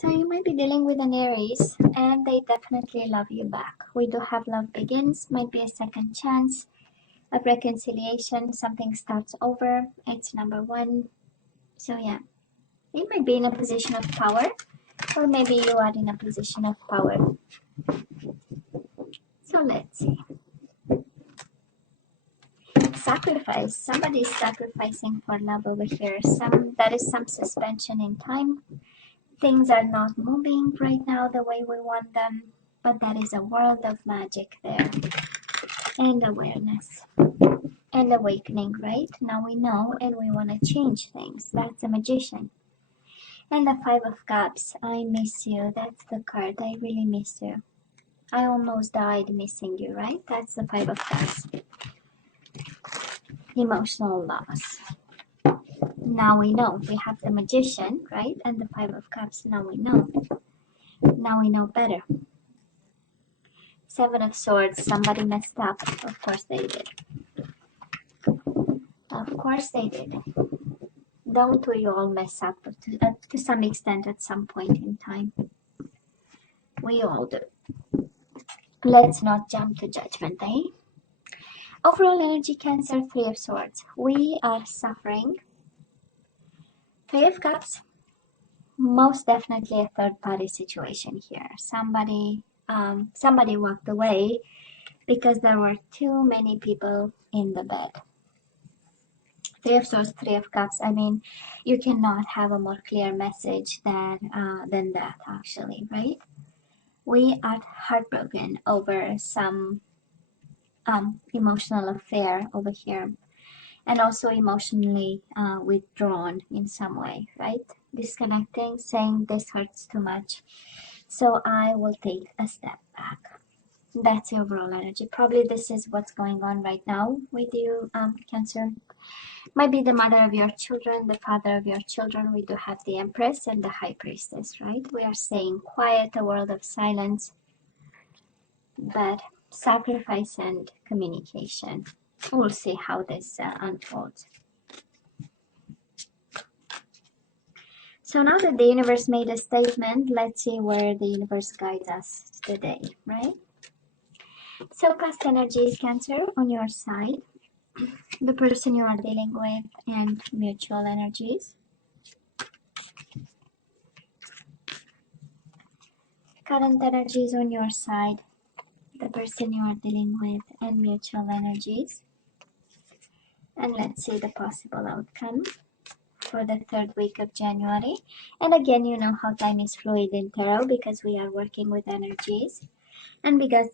So you might be dealing with an Aries and they definitely love you back. We do have love begins, might be a second chance of reconciliation, something starts over, it's number one. So yeah, you might be in a position of power, or maybe you are in a position of power. So let's see. Sacrifice. Somebody is sacrificing for love over here. There is some suspension in time. Things are not moving right now the way we want them, but there is a world of magic there, and awareness and awakening. Right now we know, and we want to change things. That's a magician. And the Five of Cups. I miss you. That's the card. I really miss you. I almost died missing you, right? That's the Five of Cups. Emotional loss. Now we know. We have the Magician, right? And the Five of Cups. Now we know. Now we know better. Seven of Swords. Somebody messed up. Of course they did. Of course they did. Don't we all mess up to some extent at some point in time? We all do. Let's not jump to judgment, eh? Overall energy, Cancer, Three of Swords. We are suffering. Three of Cups. Most definitely a third-party situation here. Somebody walked away because there were too many people in the bed. Three of Swords, Three of Cups. I mean, you cannot have a more clear message than that, actually, right? We are heartbroken over some emotional affair over here, and also emotionally withdrawn in some way, right? Disconnecting, saying this hurts too much, so I will take a step back. That's your overall energy. Probably this is what's going on right now with you, Cancer. Might be the mother of your children, the father of your children. We do have the Empress and the High Priestess, right? We are saying quiet, a world of silence, but sacrifice and communication. We'll see how this unfolds. So now that the universe made a statement, let's see where the universe guides us today, right? So past energies, Cancer, on your side, the person you are dealing with, and mutual energies. Current energies on your side, the person you are dealing with, and mutual energies. And let's see the possible outcome for the third week of January. And again, you know how time is fluid in tarot because we are working with energies, and because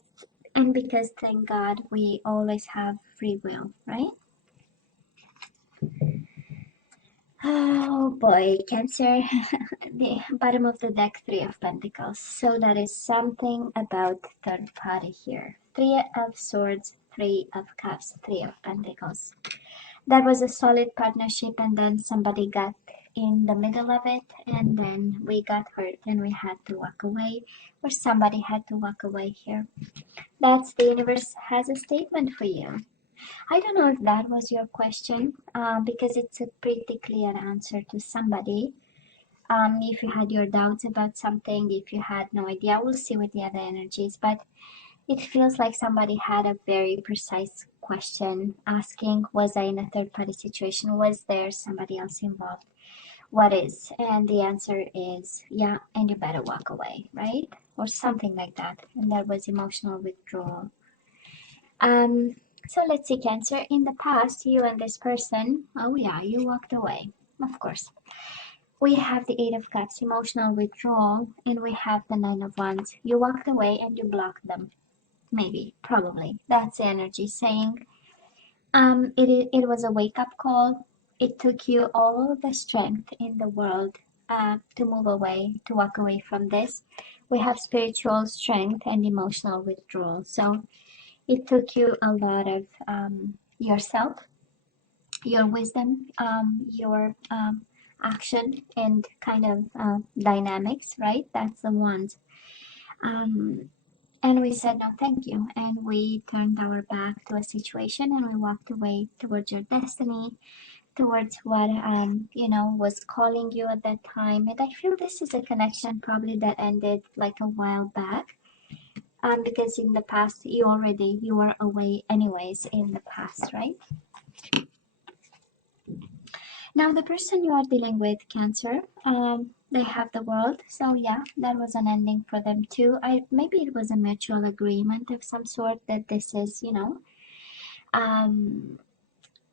thank God we always have free will, right? Oh boy, Cancer. The bottom of the deck, Three of Pentacles. So that is something about third party here. Three of Swords, Three of Cups, Three of Pentacles. That was a solid partnership, and then somebody got in the middle of it, and then we got hurt and we had to walk away, or somebody had to walk away here. That's the universe has a statement for you. I don't know if that was your question, because it's a pretty clear answer to somebody. If you had your doubts about something, if you had no idea, we'll see with the other energies, but it feels like somebody had a very precise question asking, was I in a third-party situation? Was there somebody else involved? What is? And the answer is, yeah, and you better walk away, right? Or something like that. And that was emotional withdrawal. So let's see, Cancer. In the past, you and this person, oh yeah, you walked away, of course. We have the Eight of Cups, emotional withdrawal, and we have the Nine of Wands. You walked away and you blocked them. Maybe, probably. That's the energy saying it was a wake-up call. It took you all the strength in the world to move away, to walk away from this. We have spiritual strength and emotional withdrawal. So it took you a lot of yourself, your wisdom, your action and kind of dynamics, right? That's the ones. And we said no thank you, and we turned our back to a situation and we walked away towards your destiny, towards what was calling you at that time. And I feel this is a connection probably that ended like a while back. Because in the past you were away anyways in the past, right? Now the person you are dealing with, Cancer, they have the World, so yeah, that was an ending for them too. Maybe it was a mutual agreement of some sort that this is, um,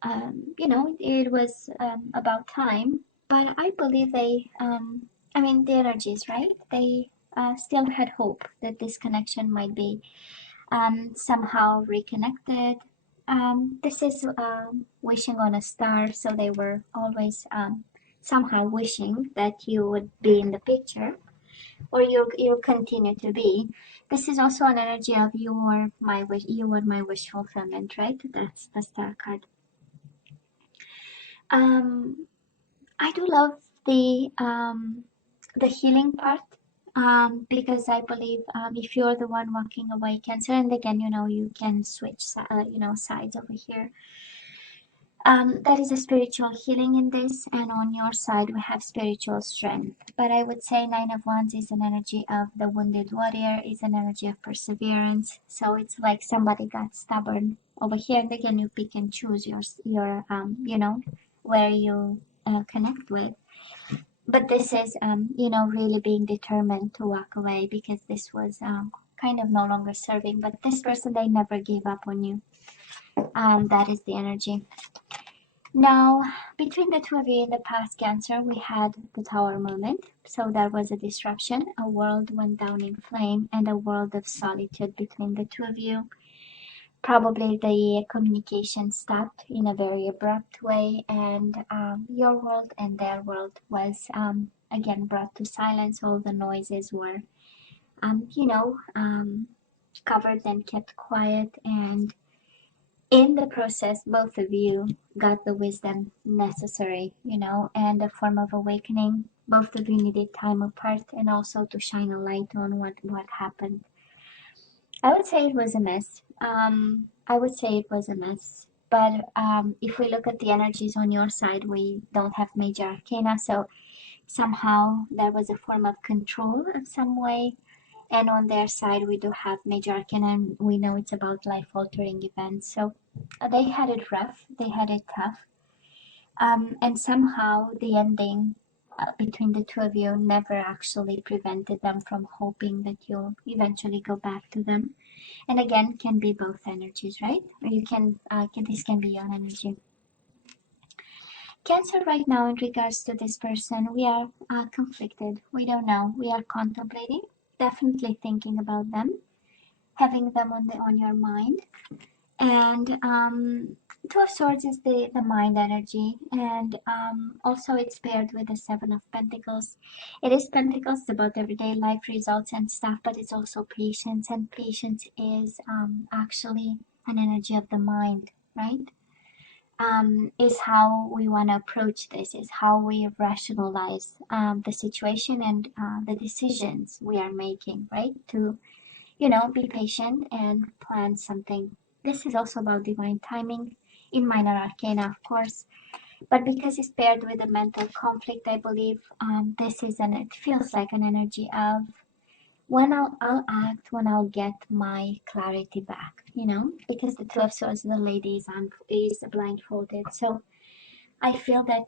it was about time. But I believe the energies, right? They still had hope that this connection might be somehow reconnected. This is wishing on a star, so they were always somehow wishing that you would be in the picture, or you'll continue to be. This is also an energy of you were my wish fulfillment, right? That's the star card. I do love the healing part, because I believe if you're the one walking away, Cancer, and again, you can switch, sides over here. That is a spiritual healing in this, and on your side we have spiritual strength. But I would say Nine of Wands is an energy of the wounded warrior, is an energy of perseverance. So it's like somebody got stubborn over here, and again, you pick and choose your where you connect with. But this is, really being determined to walk away, because this was kind of no longer serving. But this person, they never gave up on you. That is the energy. Now, between the two of you in the past, Cancer, we had the Tower moment. So there was a disruption. A world went down in flame, and a world of solitude between the two of you. Probably the communication stopped in a very abrupt way, and your world and their world was again brought to silence. All the noises were, covered and kept quiet, and in the process, both of you got the wisdom necessary, and a form of awakening. Both of you needed time apart, and also to shine a light on what happened. I would say it was a mess. But if we look at the energies on your side, we don't have major arcana, so somehow there was a form of control of some way. And on their side, we do have major arcana, and we know it's about life-altering events. So they had it rough, they had it tough. And somehow the ending between the two of you never actually prevented them from hoping that you'll eventually go back to them. And again, can be both energies, right? Or you this can be your energy. Cancer, right now, in regards to this person, we are conflicted. We don't know. We are contemplating, definitely thinking about them, having them on your mind. And Two of Swords is the mind energy, and also it's paired with the Seven of Pentacles. It is Pentacles, about everyday life results and stuff, but it's also patience, and patience is actually an energy of the mind, right? Is how we want to approach this, is how we rationalize the situation and the decisions we are making, right? To, be patient and plan something. This is also about divine timing in minor arcana, of course. But because it's paired with a mental conflict, I believe it feels like an energy of when I'll act when I'll get my clarity back, because the Two of Swords, the lady is blindfolded. So I feel that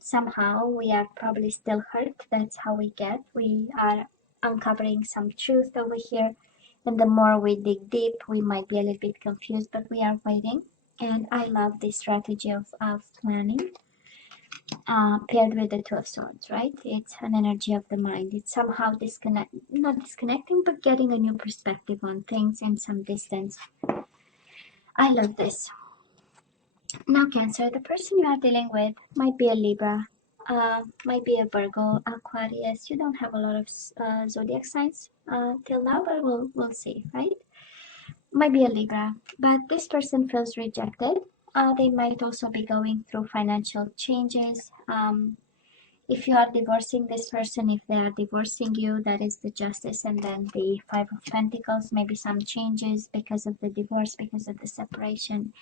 somehow we are probably still hurt. That's how we are uncovering some truth over here. And the more we dig deep, we might be a little bit confused, but we are waiting. And I love this strategy of planning, paired with the Two of Swords, right? It's an energy of the mind. It's somehow not disconnecting, but getting a new perspective on things and some distance. I love this. Now, Cancer, the person you are dealing with might be a Libra, might be a Virgo, Aquarius. You don't have a lot of zodiac signs till now, but we'll see, right? Might be a Libra, but this person feels rejected. They might also be going through financial changes. If you are divorcing this person, if they are divorcing you, that is the Justice, and then the Five of Pentacles, maybe some changes because of the divorce, because of the separation.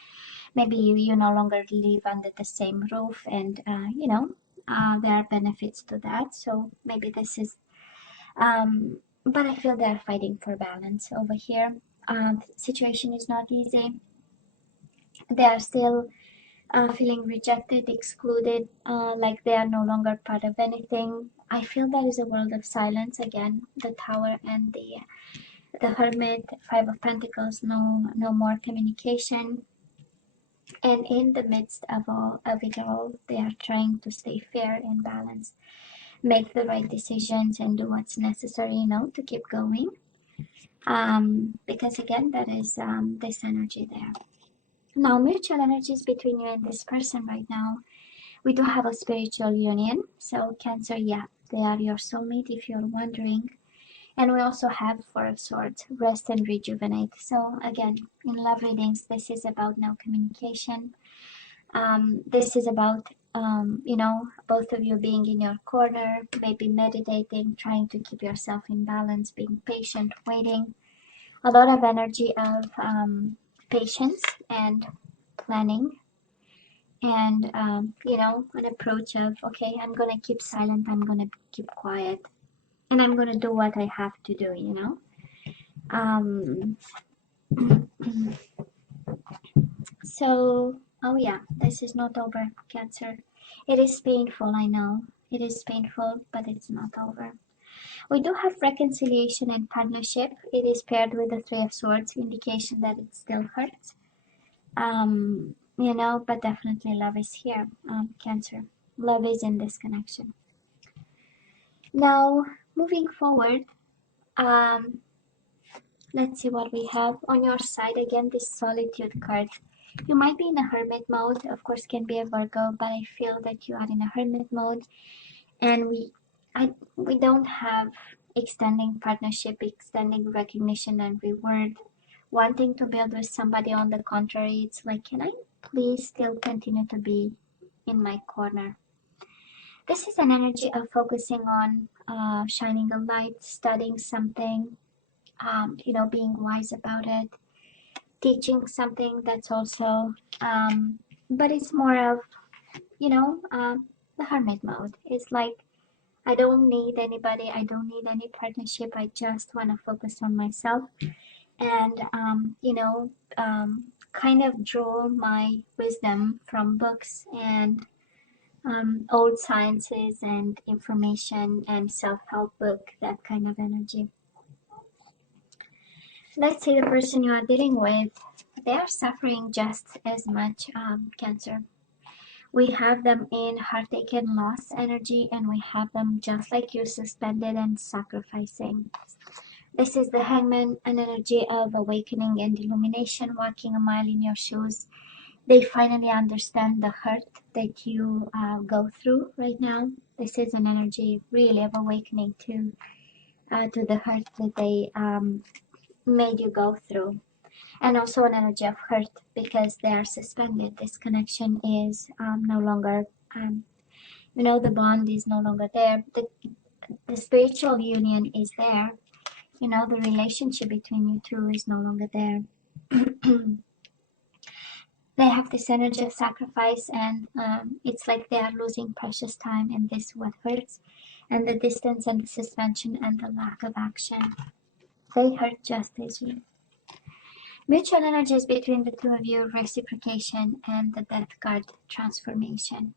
Maybe you no longer live under the same roof, and there are benefits to that. So maybe this is, but I feel they're fighting for balance over here. The situation is not easy. They are still feeling rejected, excluded, like they are no longer part of anything. I feel there is a world of silence again. The Tower and the Hermit, Five of Pentacles, no more communication. And in the midst of it all, they are trying to stay fair and balanced, make the right decisions, and do what's necessary, to keep going. Because again, that is this energy there. Now, mutual energies between you and this person right now. We do have a spiritual union. So Cancer, yeah, they are your soulmate if you're wondering. And we also have Four of Swords, rest and rejuvenate. So again, in love readings, this is about no communication. This is about, both of you being in your corner, maybe meditating, trying to keep yourself in balance, being patient, waiting. A lot of energy of patience and planning. And, an approach of, okay, I'm going to keep silent, I'm going to keep quiet, and I'm going to do what I have to do. Um, so, oh yeah, this is not over, Cancer. It is painful, I know. It is painful, but it's not over. We do have reconciliation and partnership. It is paired with the Three of Swords, indication that it still hurts. But definitely love is here, Cancer. Love is in this connection. Now, moving forward, let's see what we have on your side. Again, this Solitude card. You might be in a hermit mode, of course, can be a Virgo, but I feel that you are in a hermit mode, and we don't have extending partnership, extending recognition and reward, wanting to build with somebody. On the contrary, it's like, can I please still continue to be in my corner? This is an energy of focusing on shining a light, studying something, being wise about it, teaching something. That's also, but it's more of, the hermit mode. It's like, I don't need anybody, I don't need any partnership, I just want to focus on myself and, kind of draw my wisdom from books and old sciences and information and self-help book, that kind of energy. Let's say the person you are dealing with, they are suffering just as much, Cancer. We have them in heartache and loss energy, and we have them just like you, suspended and sacrificing. This is the Hangman, an energy of awakening and illumination, walking a mile in your shoes. They finally understand the hurt that you go through right now. This is an energy really of awakening to the hurt that they made you go through. And also an energy of hurt because they are suspended. This connection is no longer, the bond is no longer there. The spiritual union is there. The relationship between you two is no longer there. They have this energy of sacrifice, and it's like they are losing precious time, and this is what hurts. And the distance and the suspension and the lack of action, they hurt just as you. Mutual energies between the two of you, reciprocation, and the Death card, transformation.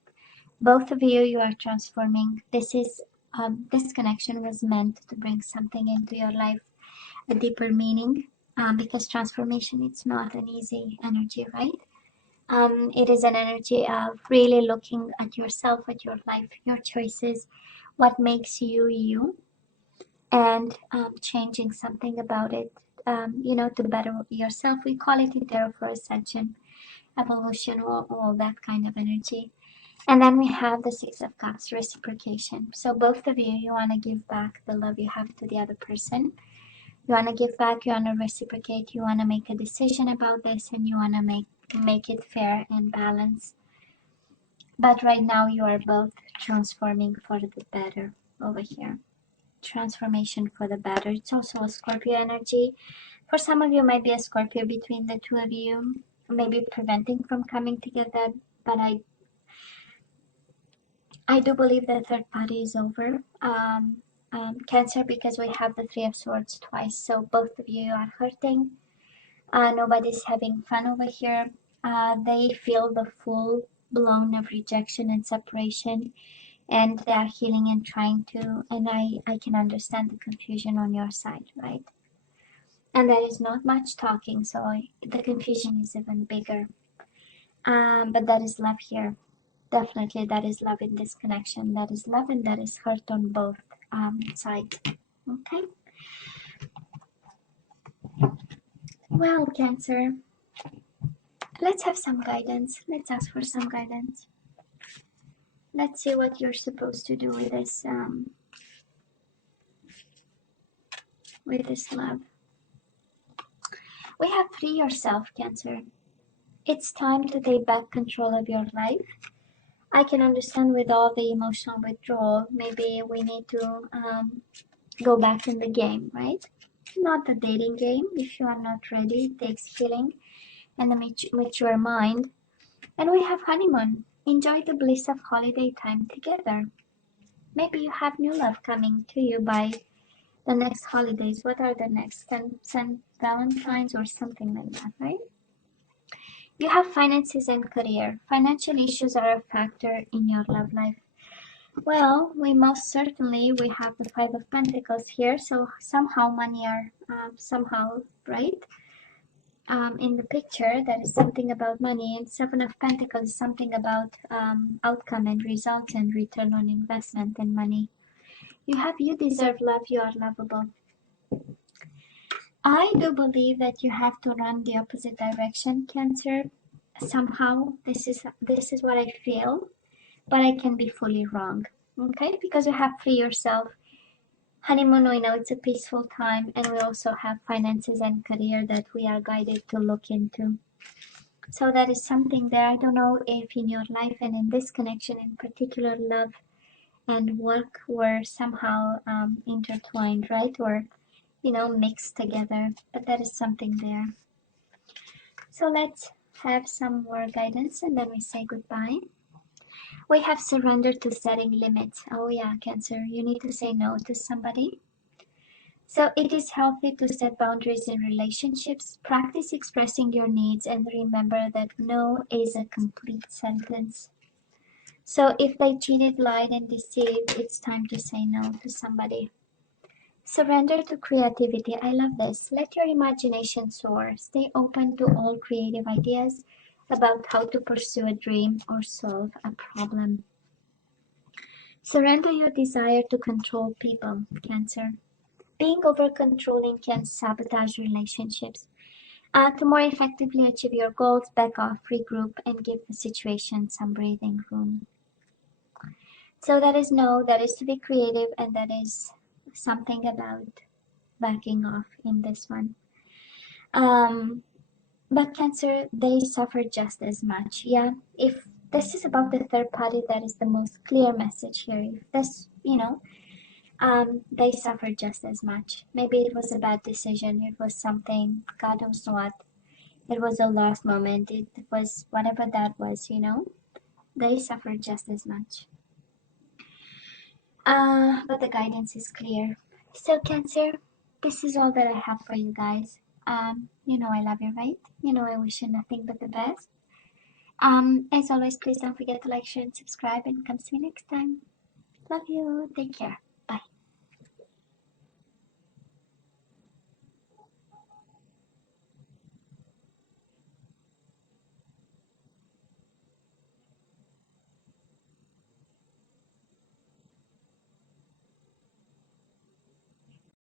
Both of you are transforming. This connection was meant to bring something into your life, a deeper meaning, because transformation, it's not an easy energy, right? It is an energy of really looking at yourself, at your life, your choices, what makes you you, and changing something about it, to better yourself. We call it Etero for ascension, evolution, all that kind of energy. And then we have the Six of Cups, reciprocation. So both of you want to give back the love you have to the other person. You want to give back, you want to reciprocate, you want to make a decision about this, and you want to make it fair and balanced. But right now you are both transforming for the better over here. Transformation for the better. It's also a Scorpio energy. For some of you, might be a Scorpio between the two of you, maybe preventing from coming together. But I do believe the third party is over. Cancer, because we have the Three of Swords twice, so both of you are hurting. Nobody's having fun over here. They feel the full blown of rejection and separation, and they are healing and trying to. And I can understand the confusion on your side, right? And there is not much talking, so the confusion is even bigger. But that is love here. Definitely, that is love in this connection. That is love, and that is hurt on both sides. Okay. Well, Cancer, let's have some guidance. Let's ask for some guidance. Let's see what you're supposed to do with this love. We have free yourself, Cancer. It's time to take back control of your life. I can understand with all the emotional withdrawal, maybe we need to go back in the game, right? Not the dating game. If you are not ready, it takes healing and a mature mind. And we have honeymoon. Enjoy the bliss of holiday time together. Maybe you have new love coming to you by the next holidays. What are the next? St. Valentine's or something like that, right? You have finances and career. Financial issues are a factor in your love life. Well, we have the Five of Pentacles here, so somehow money are somehow, right? In the picture, there is something about money, and Seven of Pentacles is something about outcome and results and return on investment and money. You deserve love, you are lovable. I do believe that you have to run the opposite direction, Cancer. Somehow, this is what I feel, but I can be fully wrong. Okay, because you have free yourself. Honeymoon, we know it's a peaceful time, and we also have finances and career that we are guided to look into. So that is something there. I don't know if in your life and in this connection in particular, love and work were somehow intertwined, right? Or, mixed together, but that is something there. So let's have some more guidance and then we say goodbye. We have surrender to setting limits. Oh yeah, Cancer, you need to say no to somebody. So it is healthy to set boundaries in relationships. Practice expressing your needs and remember that no is a complete sentence. So if they cheated, lied, and deceived, it's time to say no to somebody. Surrender to creativity. I love this. Let your imagination soar. Stay open to all creative ideas about how to pursue a dream or solve a problem. Surrender your desire to control people, Cancer. Being over-controlling can sabotage relationships. To more effectively achieve your goals, back off, regroup, and give the situation some breathing room. So that is no, that is to be creative, and that is something about backing off in this one. But Cancer, they suffer just as much. Yeah, if this is about the third party, that is the most clear message here. If this, they suffer just as much. Maybe it was a bad decision. It was something, God knows what. It was a lost moment. It was whatever that was, They suffer just as much. But the guidance is clear. So Cancer, this is all that I have for you guys. I love you, right? I wish you nothing but the best. As always, please don't forget to like, share, and subscribe, and come see you next time. Love you. Take care.